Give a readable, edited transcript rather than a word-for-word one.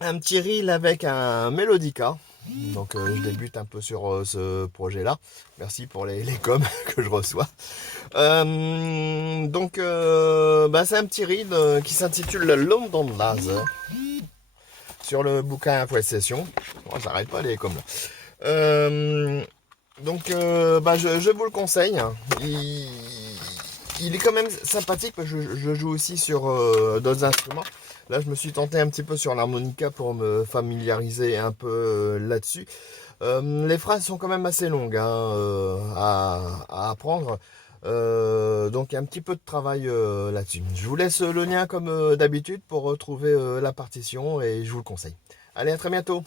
un petit reel avec un Melodica. Donc je débute un peu sur ce projet-là. Merci pour les coms que je reçois. C'est un petit reel qui s'intitule London Laser sur le bouquin Poète Session. Oh, j'arrête pas les coms là. Euh, je vous le conseille. Il, il est quand même sympathique parce que je joue aussi sur d'autres instruments. Là, je me suis tenté un petit peu sur l'harmonica pour me familiariser un peu là-dessus. Les phrases sont quand même assez longues hein, à apprendre. Donc il y a un petit peu de travail là-dessus. Je vous laisse le lien comme d'habitude pour retrouver la partition et je vous le conseille. Allez, à très bientôt.